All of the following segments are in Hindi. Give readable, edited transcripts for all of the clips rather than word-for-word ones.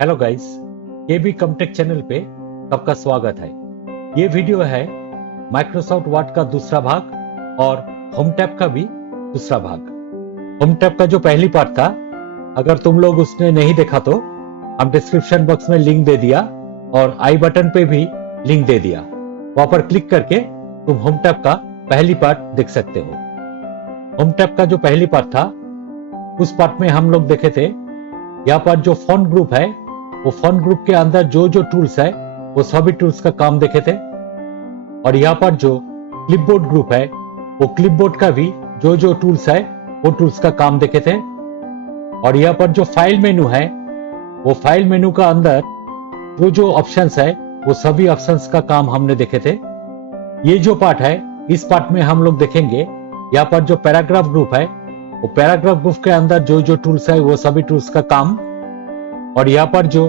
हेलो गाइस, केबी कमटेक चैनल पे सबका स्वागत है। ये वीडियो है माइक्रोसॉफ्ट वर्ड का दूसरा भाग और होम टैब का भी दूसरा भाग। होम टैब का जो पहली पार्ट था, अगर तुम लोग उसने नहीं देखा तो हम डिस्क्रिप्शन बॉक्स में लिंक दे दिया और आई बटन पे भी लिंक दे दिया। वहां पर क्लिक करके तुम होम टैब का पहली पार्ट देख सकते हो। होम टैब का जो पहली पार्ट था, उस पार्ट में हम लोग देखे थे यहाँ पर जो फॉन्ट ग्रुप है, वो फॉन्ट ग्रुप के अंदर जो जो टूल्स है वो सभी टूल्स का काम देखे थे। और यहाँ पर जो क्लिपबोर्ड ग्रुप है, वो क्लिपबोर्ड का भी जो जो टूल्स है वो टूल्स का काम देखे थे। और यहाँ पर जो फाइल मेनू है, वो फाइल मेनू का अंदर जो जो ऑप्शंस है वो सभी ऑप्शंस का काम हमने देखे थे। ये जो पार्ट है, इस पार्ट में हम लोग देखेंगे यहाँ पर जो पैराग्राफ ग्रुप है, वो पैराग्राफ ग्रुप के अंदर जो जो टूल्स है वो सभी टूल्स का काम। और यहाँ पर जो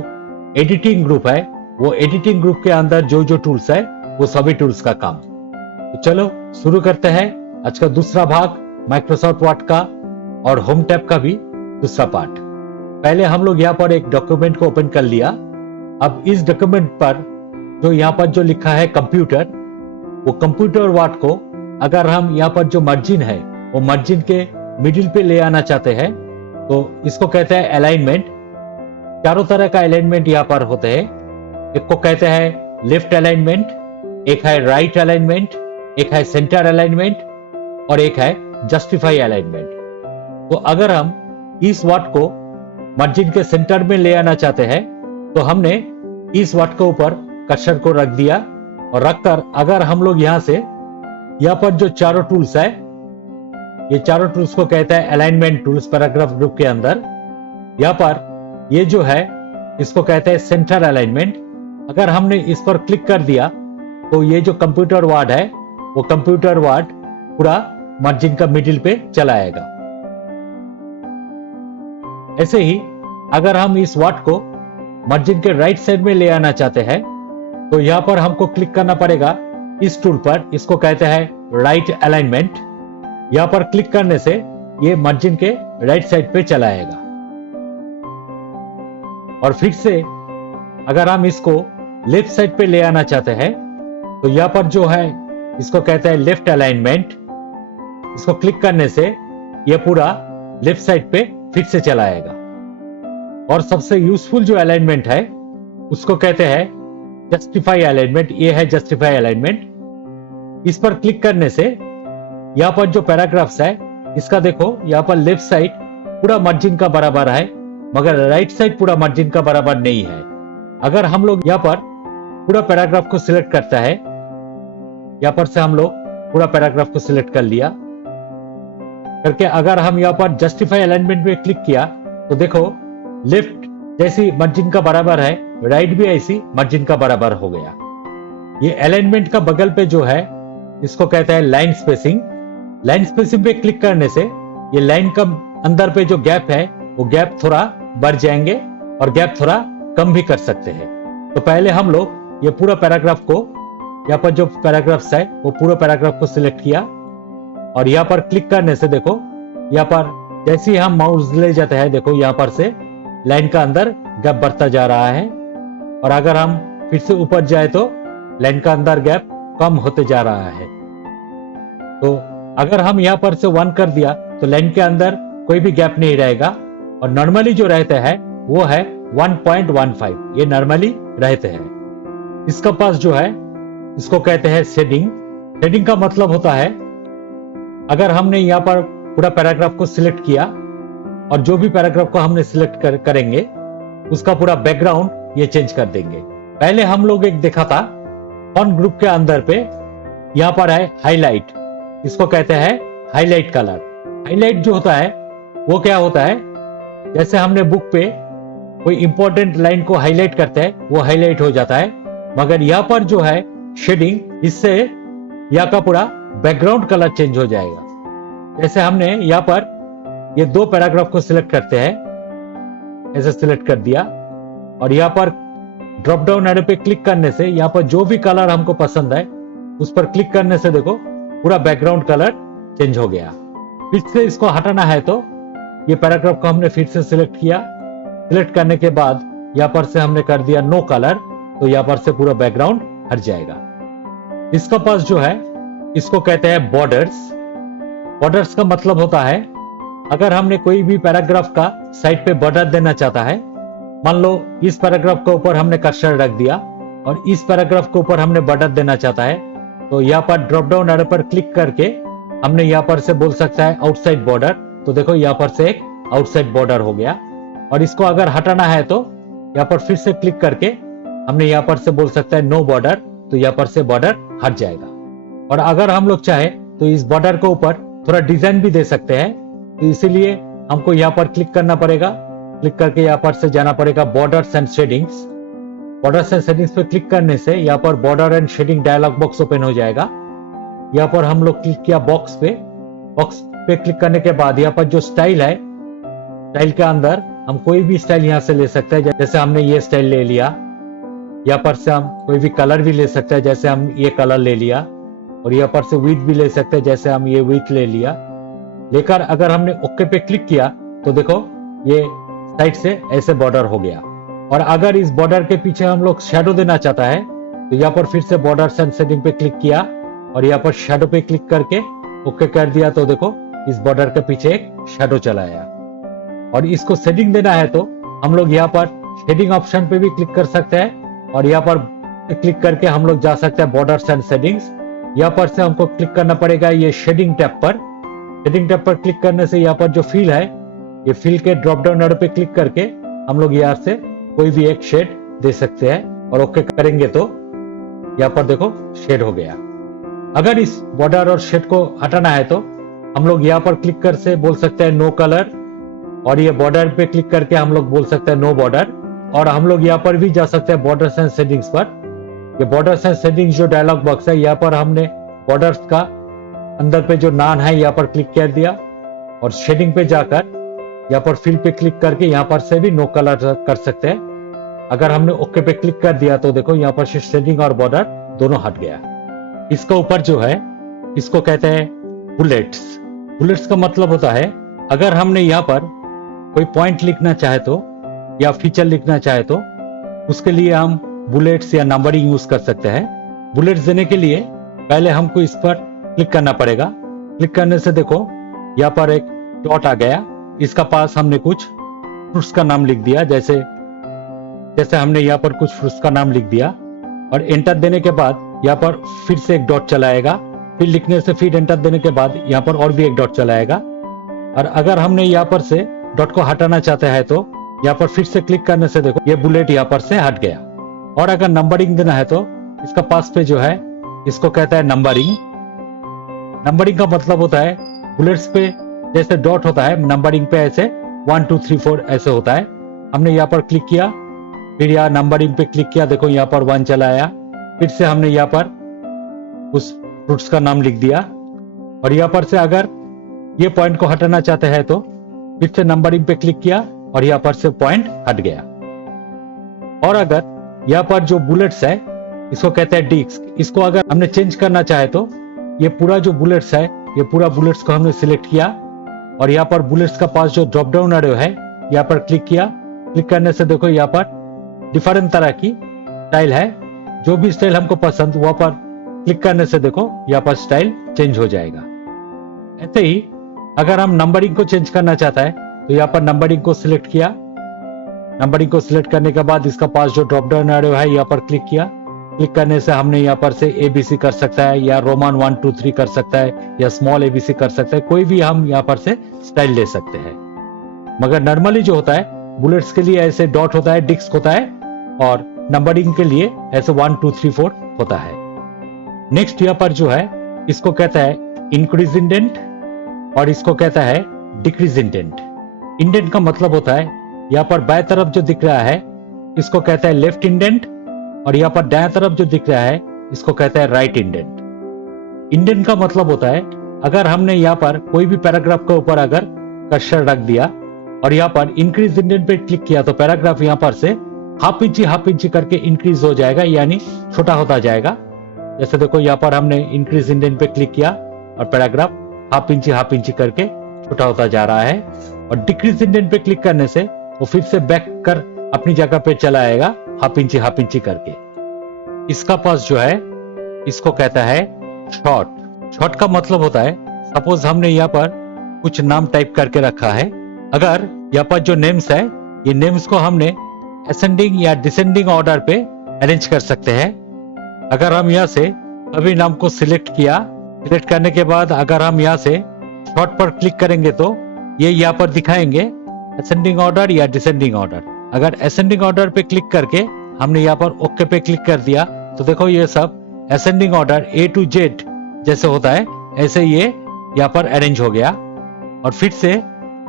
एडिटिंग ग्रुप है, वो एडिटिंग ग्रुप के अंदर जो जो टूल्स है वो सभी टूल्स का काम। तो चलो शुरू करते हैं आज का दूसरा भाग माइक्रोसॉफ्ट वर्ड का और होम टैब का भी दूसरा पार्ट। पहले हम लोग यहाँ पर एक डॉक्यूमेंट को ओपन कर लिया। अब इस डॉक्यूमेंट पर जो यहाँ पर जो लिखा है कंप्यूटर, वो कंप्यूटर वर्ड को अगर हम यहाँ पर जो मार्जिन है वो मार्जिन के मिडिल पे ले आना चाहते हैं तो इसको कहते हैं अलाइनमेंट। चारों तरह का अलाइनमेंट यहाँ पर होते हैं। एक को कहते हैं लेफ्ट अलाइनमेंट, एक है राइट अलाइनमेंट, एक है सेंटर अलाइनमेंट और एक है जस्टिफाई अलाइनमेंट। तो अगर हम इस वर्ड को मार्जिन के सेंटर में ले आना चाहते हैं तो हमने इस वर्ड के ऊपर कर्सर को रख दिया और रखकर अगर हम लोग यहाँ से यहाँ पर जो चारों टूल्स है, ये चारों टूल्स को कहते हैं अलाइनमेंट टूल्स पैराग्राफ ग्रुप के अंदर। यहाँ पर ये जो है इसको कहते हैं सेंटर अलाइनमेंट। अगर हमने इस पर क्लिक कर दिया तो ये जो कंप्यूटर वर्ड है, वो कंप्यूटर वर्ड पूरा मार्जिन का मिडिल पे चला आएगा। ऐसे ही अगर हम इस वर्ड को मार्जिन के राइट साइड में ले आना चाहते हैं तो यहाँ पर हमको क्लिक करना पड़ेगा इस टूल पर। इसको कहते हैं राइट अलाइनमेंट। यहाँ पर क्लिक करने से ये मार्जिन के राइट साइड पे चला आएगा। और फिर से अगर हम इसको लेफ्ट साइड पे ले आना चाहते हैं तो यहाँ पर जो है इसको कहते हैं लेफ्ट अलाइनमेंट। इसको क्लिक करने से ये पूरा लेफ्ट साइड पे फिर से चला आएगा। और सबसे यूजफुल जो अलाइनमेंट है उसको कहते हैं जस्टिफाई अलाइनमेंट। ये है जस्टिफाई अलाइनमेंट। इस पर क्लिक करने से यहाँ पर जो पैराग्राफ्स है, इसका देखो यहाँ पर लेफ्ट साइड पूरा मार्जिन का बराबर है, मगर राइट साइड पूरा मार्जिन का बराबर नहीं है। अगर हम लोग यहाँ पर पूरा पैराग्राफ को सिलेक्ट करता है, यहाँ पर से हम लोग पूरा पैराग्राफ को सिलेक्ट कर लिया करके अगर हम यहाँ पर जस्टिफाई अलाइनमेंट पे क्लिक किया तो देखो लेफ्ट जैसी मार्जिन का बराबर है, राइट भी ऐसी मार्जिन का बराबर हो गया। ये अलाइनमेंट का बगल पे जो है इसको कहता है लाइन स्पेसिंग। लाइन स्पेसिंग पे क्लिक करने से ये लाइन का अंदर पे जो गैप है वो गैप थोड़ा बढ़ जाएंगे और गैप थोड़ा कम भी कर सकते हैं। तो पहले हम लोग ये पूरा पैराग्राफ को, यहाँ पर जो पैराग्राफ्स है वो पूरा पैराग्राफ को सिलेक्ट किया और यहाँ पर क्लिक करने से देखो यहाँ पर जैसे ही हम माउस ले जाते हैं, देखो यहाँ पर से लाइन का अंदर गैप बढ़ता जा रहा है। और अगर हम फिर से ऊपर जाए तो लाइन का अंदर गैप कम होते जा रहा है। तो अगर हम यहाँ पर से 1 कर दिया तो लाइन के अंदर कोई भी गैप नहीं रहेगा। और नॉर्मली जो रहते हैं वो है 1.15, ये नॉर्मली रहते हैं। इसका पास जो है इसको कहते हैं शेडिंग। शेडिंग का मतलब होता है अगर हमने यहाँ पर पूरा पैराग्राफ को सिलेक्ट किया और जो भी पैराग्राफ को हमने सिलेक्ट करेंगे उसका पूरा बैकग्राउंड ये चेंज कर देंगे। पहले हम लोग एक देखा था फॉन्ट ग्रुप के अंदर पे, यहाँ पर है हाईलाइट। इसको कहते हैं हाईलाइट कलर। हाईलाइट जो होता है वो क्या होता है, जैसे हमने बुक पे कोई इंपॉर्टेंट लाइन को हाईलाइट करते हैं वो हाईलाइट हो जाता है। मगर यहाँ पर जो है शेडिंग, इससे यहाँ का पूरा बैकग्राउंड कलर चेंज हो जाएगा। जैसे हमने यहाँ पर ये 2 पैराग्राफ को सिलेक्ट करते हैं, ऐसे सिलेक्ट कर दिया और यहाँ पर ड्रॉप डाउन एरो पे क्लिक करने से यहाँ पर जो भी कलर हमको पसंद है उस पर क्लिक करने से देखो पूरा बैकग्राउंड कलर चेंज हो गया। फिर से इसको हटाना है तो ये पैराग्राफ को हमने फिर से सिलेक्ट किया। सिलेक्ट करने के बाद यहाँ पर से हमने कर दिया नो कलर, तो यहाँ पर से पूरा बैकग्राउंड हट जाएगा। इसका पास जो है इसको कहते हैं बॉर्डर्स। बॉर्डर्स का मतलब होता है अगर हमने कोई भी पैराग्राफ का साइड पे बॉर्डर देना चाहता है, मान लो इस पैराग्राफ के ऊपर हमने कर्सर रख दिया और इस पैराग्राफ के ऊपर हमने बॉर्डर देना चाहता है, तो यहाँ पर ड्रॉप डाउन एरो पर क्लिक करके हमने यहाँ पर से बोल सकता है आउटसाइड बॉर्डर। तो देखो यहाँ पर से एक आउटसाइड बॉर्डर हो गया। और इसको अगर हटाना है तो यहाँ पर फिर से क्लिक करके हमने यहाँ पर से बोल सकता है नो बॉर्डर, तो यहाँ पर से बॉर्डर हट जाएगा। और अगर हम लोग चाहे तो इस बॉर्डर के ऊपर थोड़ा डिजाइन भी दे सकते हैं, तो इसीलिए हमको यहाँ पर क्लिक करना पड़ेगा। क्लिक करके यहाँ पर से जाना पड़ेगा borders and shadings. Borders and shadings पे क्लिक करने से यहाँ पर border and shading dialog box open हो जाएगा। यहाँ पर हम लोग क्लिक किया बॉक्स पे क्लिक करने के बाद यहाँ पर जो स्टाइल है, स्टाइल के अंदर हम कोई भी स्टाइल यहाँ से ले सकते हैं। जैसे हमने ये स्टाइल ले लिया, यहाँ पर से हम कोई भी कलर भी ले सकते हैं, जैसे हम ये कलर ले लिया। और यहाँ पर से विड्थ भी ले सकते हैं, जैसे हम ये विड्थ ले लिया। लेकर अगर हमने ओके पे क्लिक किया तो देखो ये साइड से ऐसे बॉर्डर हो गया। और अगर इस बॉर्डर के पीछे हम लोग शैडो देना चाहता है तो यहाँ पर फिर से बॉर्डर्स एंड शेडिंग पे क्लिक किया और यहाँ पर शैडो पे क्लिक करके ओके कर दिया, तो देखो इस बॉर्डर के पीछे एक शैडो चला आया। और इसको शेडिंग देना है तो हम लोग यहाँ पर शेडिंग ऑप्शन पे भी क्लिक कर सकते हैं और यहाँ पर क्लिक करके हम लोग जा सकते हैं बॉर्डर्स एंड शेडिंग्स। यहाँ पर से हमको क्लिक करना पड़ेगा ये शेडिंग टैब पर। शेडिंग टैब पर क्लिक करने से यहाँ पर जो फील है, ये फील के ड्रॉप डाउन एरो पे क्लिक करके हम लोग यहाँ से कोई भी एक शेड दे सकते हैं और ओके करेंगे तो यहाँ पर देखो शेड हो गया। अगर इस बॉर्डर और शेड को हटाना है तो हम लोग यहाँ पर क्लिक कर से बोल सकते हैं नो कलर, और ये बॉर्डर पे क्लिक करके हम लोग बोल सकते हैं नो बॉर्डर। और हम लोग यहाँ पर भी जा सकते हैं बॉर्डर्स एंड शेडिंग्स पर। ये बॉर्डर्स एंड शेडिंग्स जो डायलॉग बॉक्स है, यहाँ पर हमने बॉर्डर्स का अंदर पे जो नाम है यहाँ पर क्लिक कर दिया और शेडिंग पे जाकर यहाँ पर फिल पे क्लिक करके यहाँ पर से भी नो कलर कर सकते हैं। अगर हमने ओके पे क्लिक कर दिया तो देखो यहाँ पर शेडिंग और बॉर्डर दोनों हट गया। इसका ऊपर जो है इसको कहते हैं बुलेट्स। बुलेट्स का मतलब होता है अगर हमने यहाँ पर कोई पॉइंट लिखना चाहे तो या फीचर लिखना चाहे तो उसके लिए हम बुलेट्स या नंबरिंग यूज कर सकते हैं। बुलेट्स देने के लिए पहले हमको इस पर क्लिक करना पड़ेगा। क्लिक करने से देखो यहाँ पर एक डॉट आ गया। इसका पास हमने कुछ फ्रूट्स का नाम लिख दिया, जैसे हमने यहाँ पर कुछ फ्रूट्स का नाम लिख दिया और एंटर देने के बाद यहाँ पर फिर से एक डॉट चला आएगा। फिर लिखने से फिर एंटर देने के बाद यहाँ पर और भी एक डॉट चला आएगा। और अगर हमने यहाँ पर से डॉट को हटाना चाहते हैं तो यहाँ पर फिर से क्लिक करने से देखो ये बुलेट यहाँ पर से हट गया। और अगर नंबरिंग देना है तो इसका पास पे जो है इसको कहता है नंबरिंग। नंबरिंग का मतलब होता है बुलेट्स पे जैसे डॉट होता है, नंबरिंग पे ऐसे 1 2 3 4 ऐसे होता है। हमने यहाँ पर क्लिक किया, फिर यहाँ नंबरिंग पे क्लिक किया, देखो यहाँ पर 1 चला आया। फिर से हमने यहाँ पर उस फ्रूट्स का नाम लिख दिया और यहाँ पर से अगर ये पॉइंट को हटाना चाहते हैं तो फिर से नंबरिंग पे क्लिक किया और यहाँ पर से पॉइंट हट गया। और अगर यहाँ पर जो बुलेट्स है इसको कहते हैं डिस्क। इसको अगर हमने चेंज करना चाहे तो ये पूरा जो बुलेट्स है, ये पूरा बुलेट्स को हमने सिलेक्ट किया और यहाँ पर बुलेट्स का पास जो ड्रॉप डाउन एरो है यहाँ पर क्लिक किया। क्लिक करने से देखो यहाँ पर डिफरेंट तरह की स्टाइल है। जो भी स्टाइल हमको पसंद वहां पर क्लिक करने से देखो यहाँ पर स्टाइल चेंज हो जाएगा। ऐसे ही अगर हम नंबरिंग को चेंज करना चाहता है तो यहाँ पर नंबरिंग को सिलेक्ट किया। नंबरिंग को सिलेक्ट करने के बाद इसका पास जो ड्रॉप डाउन एरो है यहाँ पर क्लिक किया। क्लिक करने से हमने यहाँ पर से एबीसी कर सकता है या रोमन 1 2 3 कर सकता है या स्मॉल एबीसी कर सकता है। कोई भी हम यहाँ पर से स्टाइल ले सकते हैं। मगर नॉर्मली जो होता है बुलेट्स के लिए ऐसे डॉट होता है, डिस्क होता है, और नंबरिंग के लिए ऐसे 1 2 3 4 होता है। नेक्स्ट यहाँ पर जो है इसको कहता है इंक्रीज इंडेंट और इसको कहता है डिक्रीज इंडेंट। इंडेंट का मतलब होता है यहाँ पर बाएं तरफ जो दिख रहा है इसको कहता है लेफ्ट इंडेंट और यहाँ पर दाएं तरफ जो दिख रहा है इसको कहता है राइट इंडेंट। इंडेंट का मतलब होता है अगर हमने यहाँ पर कोई भी पैराग्राफ के ऊपर अगर कर्सर रख दिया और यहाँ पर इंक्रीज इंडेंट पे क्लिक किया तो पैराग्राफ यहाँ पर से हाफ इंची करके इंक्रीज हो जाएगा, यानी छोटा होता जाएगा। जैसे देखो यहाँ पर हमने इंक्रीज इंडेंट पे क्लिक किया और पैराग्राफ हाफ इंची करके छोटा होता जा रहा है। और डिक्रीज इंडेंट पे क्लिक करने से वो फिर से बैक कर अपनी जगह पे चला आएगा हाफ इंची करके। इसका पास जो है इसको कहता है शॉर्ट। शॉर्ट का मतलब होता है सपोज हमने यहाँ पर कुछ नाम टाइप करके रखा है, अगर यहाँ पर जो नेम्स है ये नेम्स को हमने असेंडिंग या डिसेंडिंग ऑर्डर पे अरेंज कर सकते हैं। अगर हम यहाँ से सभी नाम को सिलेक्ट किया, सिलेक्ट करने के बाद अगर हम यहाँ से शॉर्ट पर क्लिक करेंगे तो ये यहाँ पर दिखाएंगे असेंडिंग ऑर्डर या डिसेंडिंग ऑर्डर। अगर असेंडिंग ऑर्डर पे क्लिक करके हमने यहाँ पर ओके पे क्लिक कर दिया तो देखो ये सब ascending order A to Z जैसे होता है ऐसे ये यहाँ पर अरेंज हो गया। और फिर से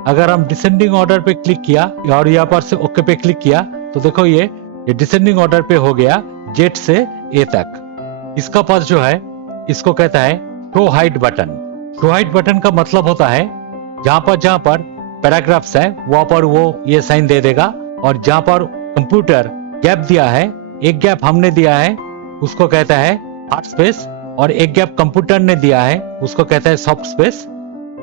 अगर हम डिसेंडिंग ऑर्डर पे क्लिक किया और यहाँ पर से ओके पे क्लिक किया तो देखो ये डिसेंडिंग ऑर्डर पे हो गया Z से A तक। इसका पास जो है इसको कहता है show hide button. Show hide button का मतलब होता है जहां पर पैराग्राफ्स है वहां पर वो ये साइन दे देगा, और जहां पर कंप्यूटर गैप दिया है, एक गैप हमने दिया है उसको कहता है हार्ड स्पेस, और एक गैप कंप्यूटर ने दिया है उसको कहता है सॉफ्ट स्पेस।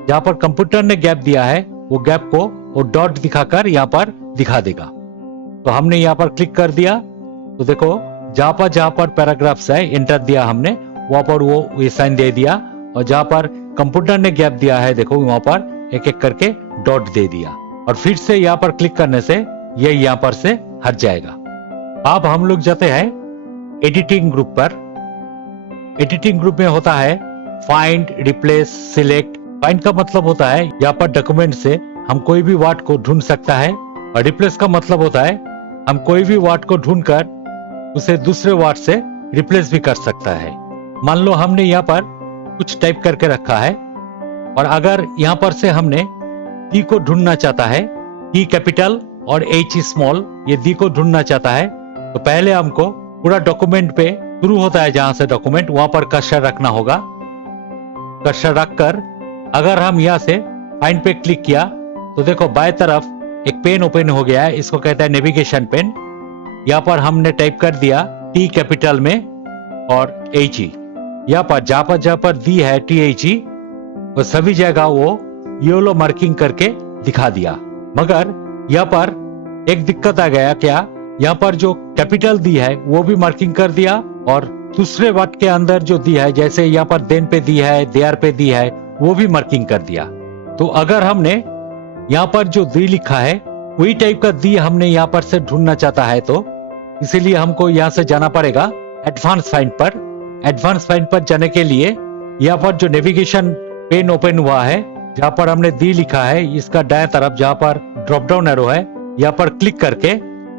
जहां पर कंप्यूटर ने गैप दिया है वो गैप को वो डॉट दिखाकर यहाँ पर दिखा देगा। तो हमने यहाँ पर क्लिक कर दिया तो देखो जहां पर पैराग्राफ्स है एंटर दिया हमने वहां पर वो ये साइन दे दिया, और जहां पर कंप्यूटर ने गैप दिया है देखो वहां पर एक एक करके डॉट दे दिया। और फिर से यहाँ पर क्लिक करने से ये यहाँ पर से हट जाएगा। अब हम लोग जाते हैं एडिटिंग ग्रुप पर। एडिटिंग ग्रुप में होता है फाइंड, रिप्लेस, सिलेक्ट। फाइंड का मतलब होता है यहाँ पर डॉक्यूमेंट से हम कोई भी वर्ड को ढूंढ सकता है, और रिप्लेस का मतलब होता है हम कोई भी वर्ड को ढूंढकर उसे दूसरे वर्ड से रिप्लेस भी कर सकता है। मान लो हमने यहाँ पर कुछ टाइप करके रखा है, और अगर यहाँ पर से हमने डी को ढूंढना चाहता है, ई कैपिटल और एच स्मॉल, ये डी को ढूंढना चाहता है तो पहले हमको पूरा डॉक्यूमेंट पे शुरू होता है जहां से डॉक्यूमेंट वहां पर कर्सर रखना होगा। कर्सर रखकर अगर हम यहाँ से फाइंड पे क्लिक किया तो देखो बाएं तरफ एक पेन ओपन हो गया है, इसको कहता है नेविगेशन पेन। यहाँ पर हमने टाइप कर दिया टी कैपिटल में और एच ई। यहाँ पर जहां पर दी है टी एच ई वो सभी जगह वो येलो मार्किंग करके दिखा दिया। मगर यहाँ पर एक दिक्कत आ गया, क्या यहाँ पर जो कैपिटल दी है वो भी मार्किंग कर दिया, और दूसरे वर्ड के अंदर जो दी है जैसे यहाँ पर देन पे दी है, देयर पे दी है, वो भी मार्किंग कर दिया। तो अगर हमने यहाँ पर जो दी लिखा है वही टाइप का दी हमने यहाँ पर से ढूंढना चाहता है तो इसीलिए हमको यहाँ से जाना पड़ेगा एडवांस फाइंड पर। एडवांस फाइंड पर जाने के लिए यहाँ पर जो नेविगेशन पेन ओपन हुआ है जहाँ पर हमने दी लिखा है इसका दाएं तरफ जहाँ पर ड्रॉप डाउन एरो है यहाँ पर क्लिक करके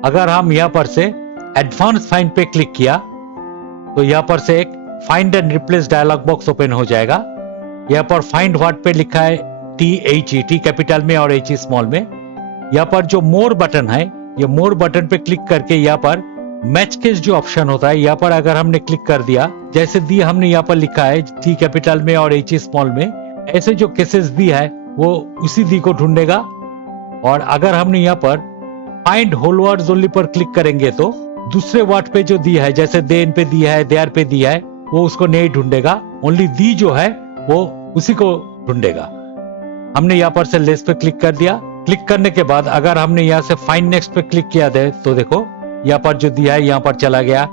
अगर हम यहाँ पर से एडवांस फाइंड पे क्लिक किया तो यहाँ पर से एक find and replace dialog box open हो जाएगा। यहाँ पर फाइंड वर्ड पे लिखा है टी कैपिटल में और एच स्मॉल में। यहाँ पर जो मोर बटन है ये मोर बटन पे क्लिक करके यहाँ पर मैच केस जो ऑप्शन होता है यहाँ पर अगर हमने क्लिक कर दिया, जैसे दी हमने यहाँ पर लिखा है टी कैपिटल में और एच स्मॉल में, ऐसे जो केसेस दी है वो उसी दी को ढूंढेगा। और अगर हमने यहाँ पर फाइंड होल वर्ड्स ओनली पर क्लिक करेंगे तो दूसरे वर्ड पे जो दी है जैसे देन पे दी है, देयर पे दी है, वो उसको नहीं ढूंढेगा, ओनली दी जो है वो उसी को ढूंढेगा। हमने यहाँ पर से लेस पे क्लिक कर दिया। क्लिक करने के बाद अगर हमने यहाँ से फाइंड नेक्स्ट पे क्लिक किया दे तो देखो यहाँ पर जो दिया है यहाँ पर चला गया।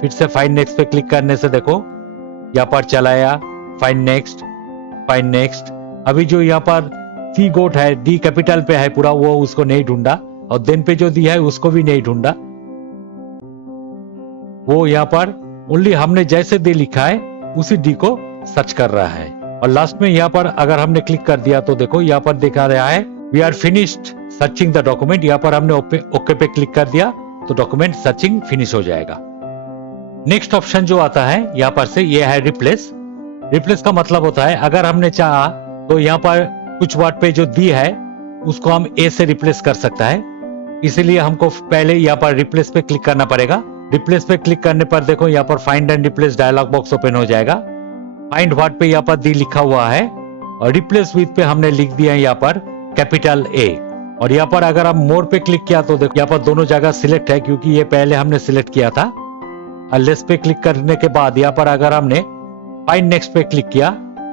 फिर से फाइंड नेक्स्ट पे क्लिक करने से देखो यहाँ पर चला आया फाइंड नेक्स्ट, फाइंड नेक्स्ट। अभी जो यहाँ पर सी गोट है डी कैपिटल पे है पूरा, वो उसको नहीं ढूंढा, और देन पे जो दिया है उसको भी नहीं ढूंढा। वो यहाँ पर ओनली हमने जैसे दी लिखा है उसी डी को सर्च कर रहा है। और लास्ट में यहाँ पर अगर हमने क्लिक कर दिया तो देखो यहाँ पर दिखा रहा है we are finished searching the document. यहाँ पर हमने ओके पे क्लिक कर दिया तो डॉक्यूमेंट सर्चिंग फिनिश हो जाएगा। नेक्स्ट ऑप्शन जो आता है यहाँ पर से ये है रिप्लेस। रिप्लेस का मतलब होता है अगर हमने चाहा तो यहाँ पर कुछ वर्ड पे जो दी है उसको हम ए से रिप्लेस कर सकता है, इसीलिए हमको पहले यहाँ पर रिप्लेस पे क्लिक करना पड़ेगा। रिप्लेस पे क्लिक करने पर देखो यहाँ पर find and replace dialog box open हो जाएगा। फाइंड वर्ड पे यहाँ पर दी लिखा हुआ है और रिप्लेस विद पे हमने लिख दिया है यहाँ पर कैपिटल ए। और यहाँ पर अगर हम मोर पे क्लिक किया तो देखो यहाँ पर दोनों जगह सिलेक्ट है क्योंकि ये पहले हमने सिलेक्ट किया था। और लेस पे क्लिक करने के बाद यहाँ पर अगर हमने फाइंड नेक्स्ट पे क्लिक किया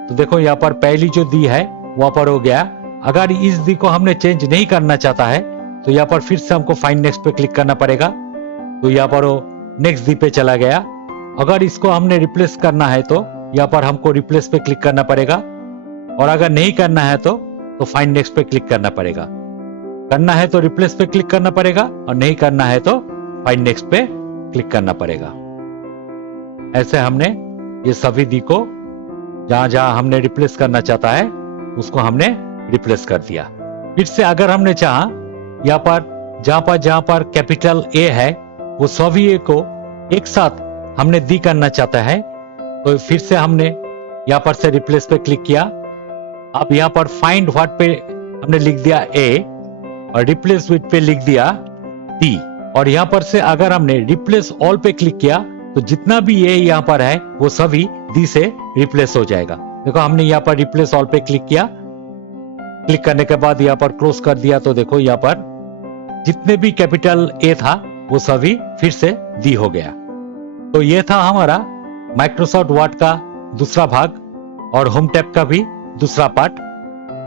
तो देखो यहाँ पर पहली जो दी है वहां पर हो गया। अगर इस दी को हमने चेंज नहीं करना चाहता है तो यहाँ पर फिर से हमको फाइंड नेक्स्ट पे क्लिक करना पड़ेगा। तो यहाँ पर वो नेक्स्ट दी पे चला गया। अगर इसको हमने रिप्लेस करना है तो यहाँ पर हमको रिप्लेस पे क्लिक करना पड़ेगा, और अगर नहीं करना है तो फाइंड नेक्स्ट पे क्लिक करना पड़ेगा। करना है तो रिप्लेस पे क्लिक करना पड़ेगा, और नहीं करना है तो फाइंड नेक्स्ट पे क्लिक करना पड़ेगा। ऐसे हमने ये सभी दी को जहां जहां हमने रिप्लेस करना चाहता है उसको हमने रिप्लेस कर दिया। फिर से अगर हमने चाहा यहाँ पर जहां पर कैपिटल ए है वो सभी ए को एक साथ हमने दी करना चाहता है, तो फिर से हमने यहाँ पर से रिप्लेस पे क्लिक किया। अब यहाँ पर फाइंड व्हाट पे हमने लिख दिया ए, और रिप्लेस विथ पे लिख दिया डी, और यहाँ पर से अगर हमने रिप्लेस ऑल पे क्लिक किया तो जितना भी ए यहाँ पर है वो सभी डी से रिप्लेस हो जाएगा। देखो हमने यहाँ पर रिप्लेस ऑल पे क्लिक किया, क्लिक करने के बाद यहाँ पर क्लोज कर दिया, तो देखो यहाँ पर जितने भी कैपिटल ए था वो सभी फिर से डी हो गया। तो ये था हमारा माइक्रोसॉफ्ट वर्ड का दूसरा भाग और होम टैब का भी दूसरा पार्ट।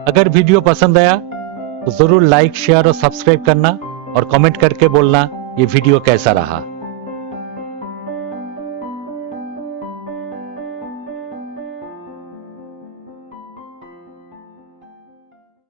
अगर वीडियो पसंद आया तो जरूर लाइक, शेयर और सब्सक्राइब करना, और कमेंट करके बोलना ये वीडियो कैसा रहा।